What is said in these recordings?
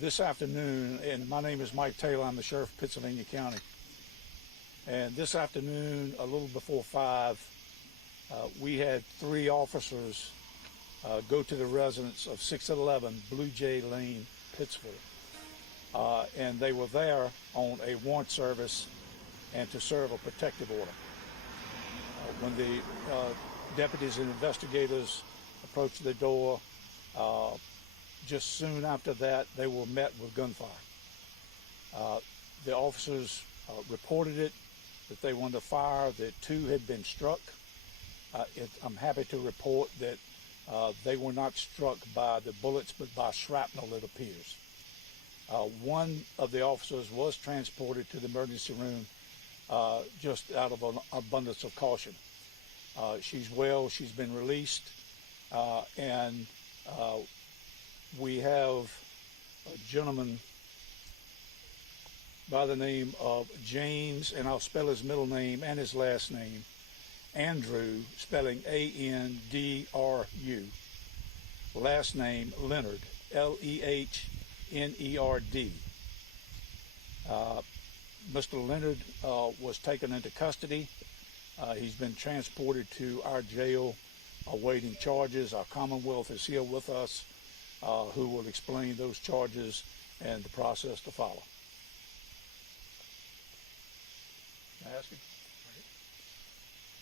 this afternoon, and my name is Mike Taylor, I'm the Sheriff of Pittsylvania County. And this afternoon, a little before 5, we had 3 officers go to the residence of 611 Blue Jay Lane, Pittsville. And they were there on a warrant service and to serve a protective order. When the deputies and investigators approached the door, just soon after that, they were met with gunfire. The officers reported it, that they were under fire, that 2 had been struck. I'm happy to report that they were not struck by the bullets, but by shrapnel, it appears. One of the officers was transported to the emergency room just out of an abundance of caution. She's well, she's been released, and we have a gentleman by the name of James, and I'll spell his middle name and his last name, Andrew, spelling A-N-D-R-U. Last name Leonard, L-E-H-N-E-R-D. Mr. Leonard was taken into custody. He's been transported to our jail awaiting charges. Our Commonwealth is here with us, who will explain those charges and the process to follow. Can I ask you?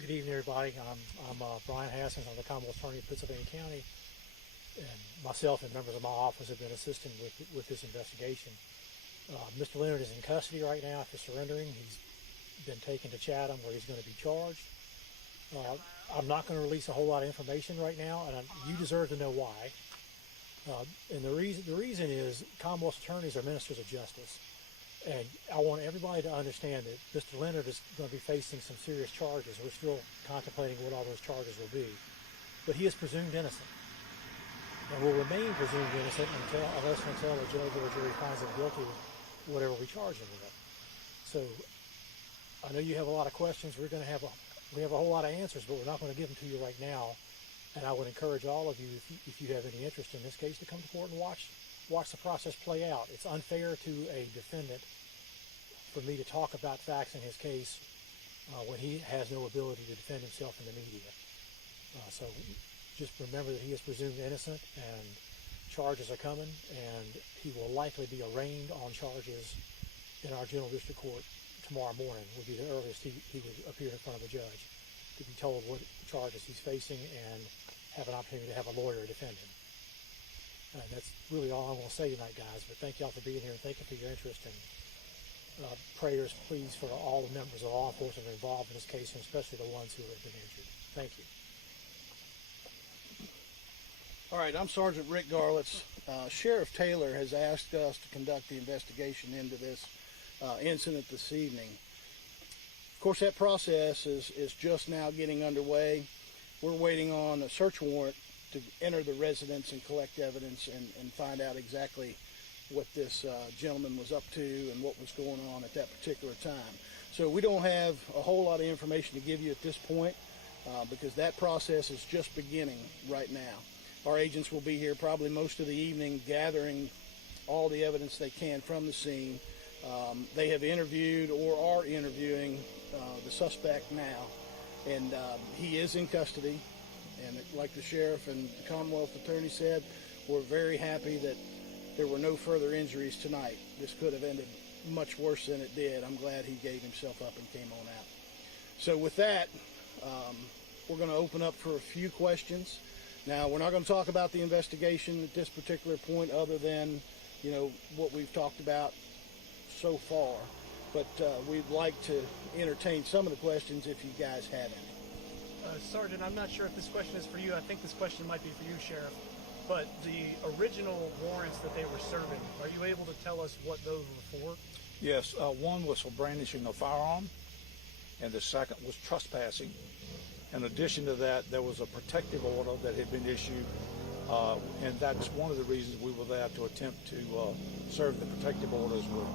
Good evening, everybody. I'm Brian Haskins. I'm the Commonwealth Attorney of Pittsylvania County, and myself and members of my office have been assisting with this investigation. Mr. Leonard is in custody right now after surrendering. He's been taken to Chatham, where he's going to be charged. I'm not going to release a whole lot of information right now, and you deserve to know why. And the reason is Commonwealth attorneys are ministers of justice. And I want everybody to understand that Mr. Leonard is going to be facing some serious charges. We're still contemplating what all those charges will be. But he is presumed innocent, and will remain presumed innocent unless a judge or a jury finds him guilty of whatever we charge him with. So I know you have a lot of questions. We have a whole lot of answers, but we're not going to give them to you right now. And I would encourage all of you, if you have any interest in this case, to come to court and watch the process play out. It's unfair to a defendant for me to talk about facts in his case when he has no ability to defend himself in the media. So just remember that he is presumed innocent, and charges are coming, and he will likely be arraigned on charges in our General District Court tomorrow morning. Would be the earliest he would appear in front of a judge to be told what charges he's facing and have an opportunity to have a lawyer defend him. And that's really all I want to say tonight, guys. But thank y'all for being here, and thank you for your interest. And prayers, please, for all the members of law enforcement involved in this case, and especially the ones who have been injured. Thank you. All right, I'm Sergeant Rick Garlet. Sheriff Taylor has asked us to conduct the investigation into this incident this evening. Of course, that process is just now getting underway. We're waiting on a search warrant to enter the residence and collect evidence and find out exactly what this gentleman was up to and what was going on at that particular time. So we don't have a whole lot of information to give you at this point because that process is just beginning right now. Our agents will be here probably most of the evening gathering all the evidence they can from the scene. They have interviewed or are interviewing the suspect now, and he is in custody. And like the sheriff and the Commonwealth attorney said, we're very happy that there were no further injuries tonight. This could have ended much worse than it did. I'm glad he gave himself up and came on out. So with that, we're going to open up for a few questions. Now, we're not going to talk about the investigation at this particular point other than, what we've talked about so far. But we'd like to entertain some of the questions if you guys have any. Sergeant, I'm not sure if this question is for you. I think this question might be for you, Sheriff. But the original warrants that they were serving, are you able to tell us what those were for? Yes, one was for brandishing a firearm, and the second was trespassing. In addition to that, there was a protective order that had been issued, and that's one of the reasons we were there, to attempt to serve the protective order as well.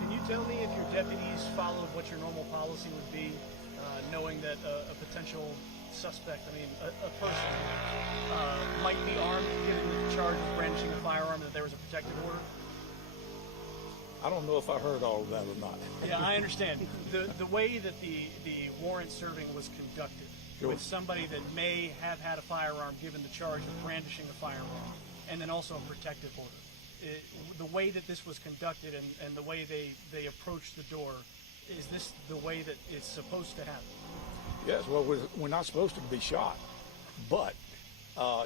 Can you tell me if your deputies followed what your normal policy would be, knowing that a potential suspect, a person might be armed, given the charge of brandishing a firearm, and that there was a protective order? I don't know if I heard all of that or not. Yeah, I understand. The way that the warrant serving was conducted, Sure. with somebody that may have had a firearm given the charge of brandishing a firearm, and then also a protective order. The way that this was conducted and the way they approached the door, is this the way that it's supposed to happen? Yes, well, we're not supposed to be shot, but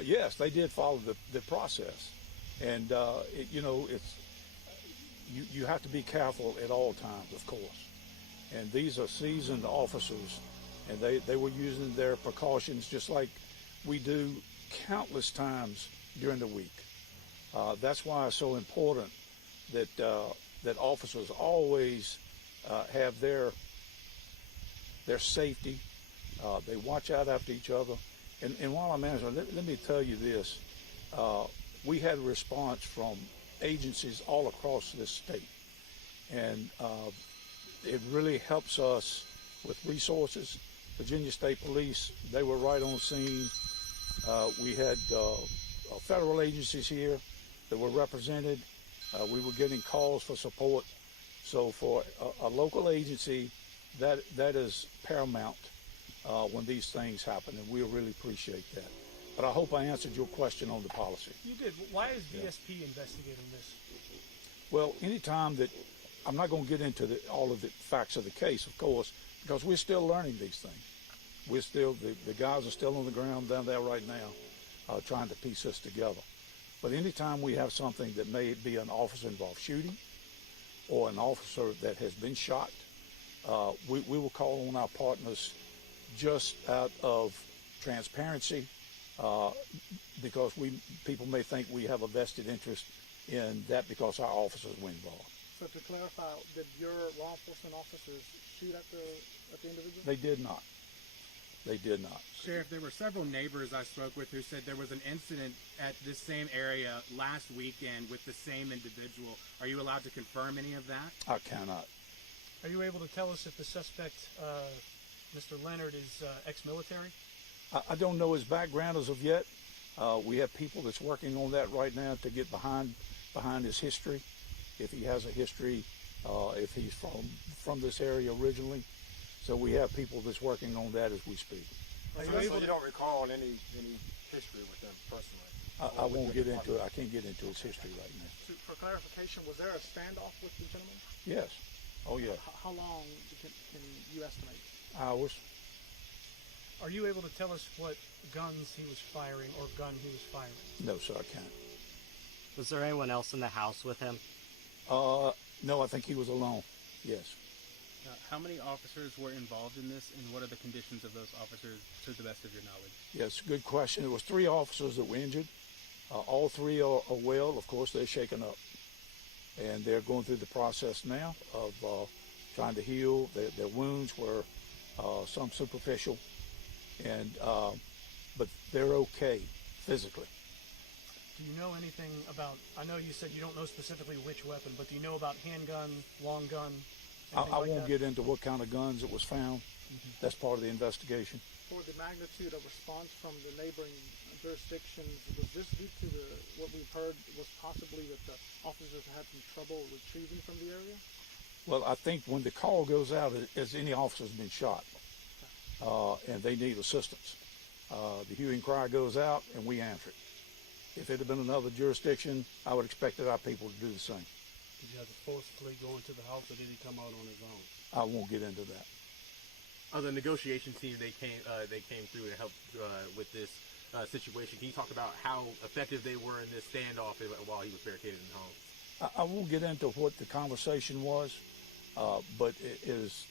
yes, they did follow the process, and you have to be careful at all times, of course. And these are seasoned officers, and they were using their precautions just like we do countless times during the week. That's why it's so important that officers always have their safety. They watch out after each other. And while I'm answering, let me tell you this. We had a response from agencies all across this state. And it really helps us with resources. Virginia State Police, they were right on scene. We had federal agencies here that were represented. We were getting calls for support. So for a local agency, that is paramount when these things happen, and we really appreciate that. But I hope I answered your question on the policy. You did. Why is VSP investigating this? Well, anytime that, I'm not going to get into all of the facts of the case, of course, because we're still learning these things. We're still, the guys are still on the ground down there right now trying to piece this together. But anytime we have something that may be an officer-involved shooting or an officer that has been shot, we will call on our partners just out of transparency, because people may think we have a vested interest in that because our officers were involved. So to clarify, did your law enforcement officers shoot at the individual? They did not. They did not. Sheriff, there were several neighbors I spoke with who said there was an incident at this same area last weekend with the same individual. Are you allowed to confirm any of that? I cannot. Are you able to tell us if the suspect, Mr. Leonard, is ex-military? I don't know his background as of yet. We have people that's working on that right now to get behind his history, if he has a history, if he's from this area originally. So we have people that's working on that as we speak. Are you So able you to? don't recall any history with them personally? I won't get into it. I can't get into his history right now. For clarification, was there a standoff with the gentleman? Yes. Oh, yeah. How long can you estimate? Hours. Are you able to tell us what guns he was firing or gun he was firing? No, sir, I can't. Was there anyone else in the house with him? No, I think he was alone. Yes. How many officers were involved in this, and what are the conditions of those officers, to the best of your knowledge? Yes, good question. There was 3 officers that were injured. All 3 are well. Of course, they're shaken up. And they're going through the process now of trying to heal. Their wounds were some superficial, and but they're okay physically. Do you know anything about, I know you said you don't know specifically which weapon, but do you know about handgun, long gun? I won't get into what kind of guns it was found. That's part of the investigation. For the magnitude of response from the neighboring jurisdictions, was this due to what we've heard was possibly that the officers had some trouble retrieving from the area? Well, I think when the call goes out, as any officer's been shot, and they need assistance, the hue and cry goes out, and we answer it. If it had been another jurisdiction, I would expect our people to do the same. Did you have to forcefully go into the house, or did he come out on his own? I won't get into that. The negotiation team, they came through to help with this situation. Can you talk about how effective they were in this standoff while he was barricaded in the home? I won't get into what the conversation was, but it is,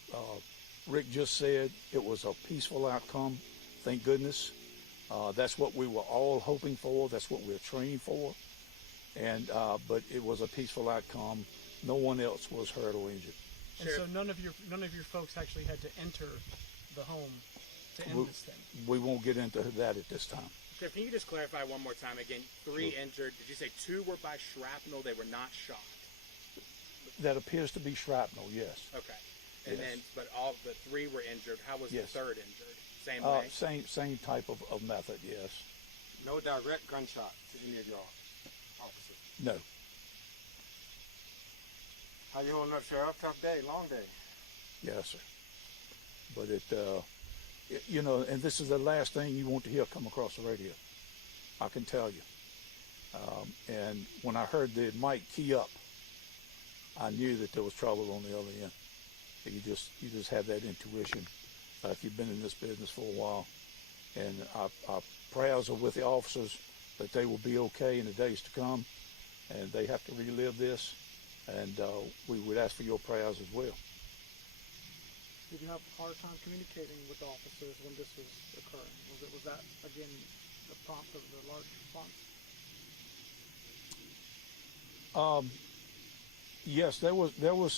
Rick just said, it was a peaceful outcome. Thank goodness. That's what we were all hoping for. That's what we're trained for. And but it was a peaceful outcome. No one else was hurt or injured. And so none of your folks actually had to enter the home to end this thing. We won't get into that at this time. Sheriff, can you just clarify one more time again? 3 injured. Did you say 2 were by shrapnel? They were not shot. That appears to be shrapnel, yes. Okay. And Yes. then, but all the 3 were injured. How was Yes. the 3rd injured? Same way. Same type of method, yes. No direct gunshot to any of your officers? No. How you holding up, Sheriff? Tough day, long day. Yes, sir. But you know, and this is the last thing you want to hear come across the radio. I can tell you. And when I heard the mic key up, I knew that there was trouble on the other end. You just have that intuition if you've been in this business for a while. And our prayers are with the officers that they will be okay in the days to come, and they have to relive this. And we would ask for your prayers as well. Did you have a hard time communicating with the officers when this was occurring? Was that again the prompt of the large response? Yes, there was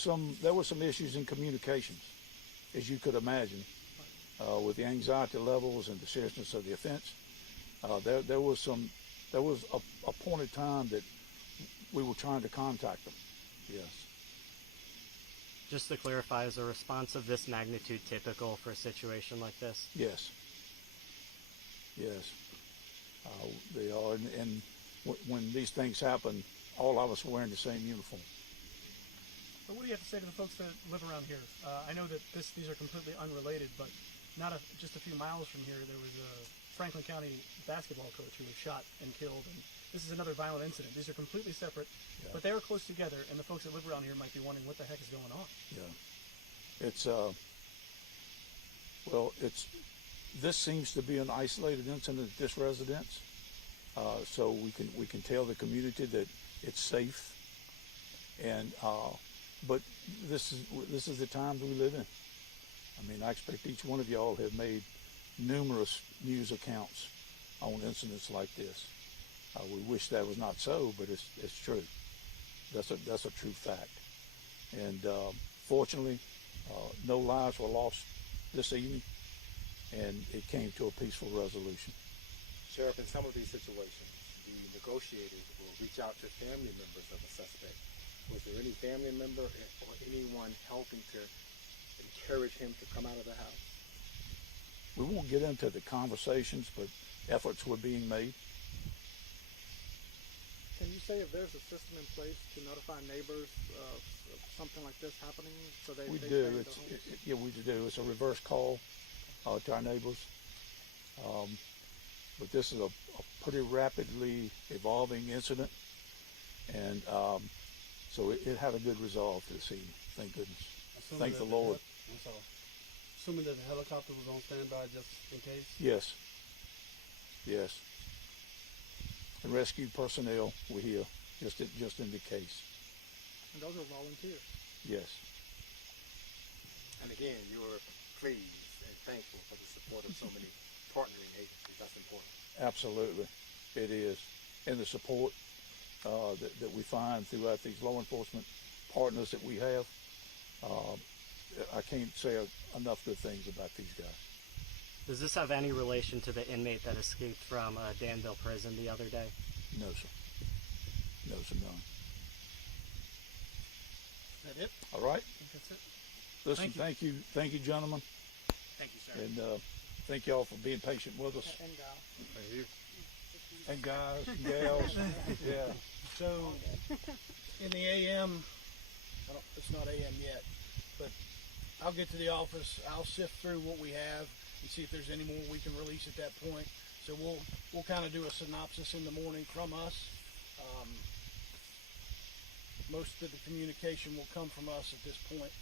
some issues in communications, as you could imagine, with the anxiety levels and the seriousness of the offense. There was a point in time that we were trying to contact them. Yes. Just to clarify, is a response of this magnitude typical for a situation like this? Yes. Yes. They are, and when these things happen, all of us are wearing the same uniform. But what do you have to say to the folks that live around here? I know that these are completely unrelated, but just a few miles from here, there was a Franklin County basketball coach who was shot and killed, and this is another violent incident. These are completely separate, but they are close together, and the folks that live around here might be wondering what the heck is going on. Yeah. This seems to be an isolated incident at this residence, so we can tell the community that it's safe, and but this is the times we live in. I mean, I expect each one of y'all have made numerous news accounts on incidents like this. We wish that was not so, but it's true. That's a true fact. And fortunately, no lives were lost this evening, and it came to a peaceful resolution. Sheriff, in some of these situations, the negotiators will reach out to family members of a suspect. Was there any family member or anyone helping to encourage him to come out of the house? We won't get into the conversations, but efforts were being made. Can you say if there's a system in place to notify neighbors of something like this happening, so they We stay do. in their It's homes? yeah, we do. It's a reverse call to our neighbors. But this is a pretty rapidly evolving incident, and so it had a good resolve this evening. Thank goodness. Thank the Lord. I'm sorry. Assuming that the helicopter was on standby just in case? Yes. Yes. And rescue personnel were here just in the case. And those are volunteers. Yes. And again, you were pleased and thankful for the support of so many partnering agencies. That's important. Absolutely, it is. And the support that we find throughout these law enforcement partners that we have, I can't say enough good things about these guys. Does this have any relation to the inmate that escaped from Danville prison the other day? No, sir. No, sir, none. Is that it? All right. I think that's it. Listen, thank you, gentlemen, Thank you, sir. and thank y'all for being patient with us. And Thank you. And guys, and gals, yeah. So, in the AM, it's not AM yet, but I'll get to the office. I'll sift through what we have and see if there's any more we can release at that point. So we'll kind of do a synopsis in the morning from us. Most of the communication will come from us at this point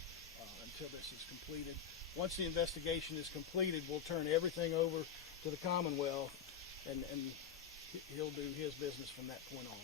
until this is completed. Once the investigation is completed, we'll turn everything over to the Commonwealth, and he'll do his business from that point on.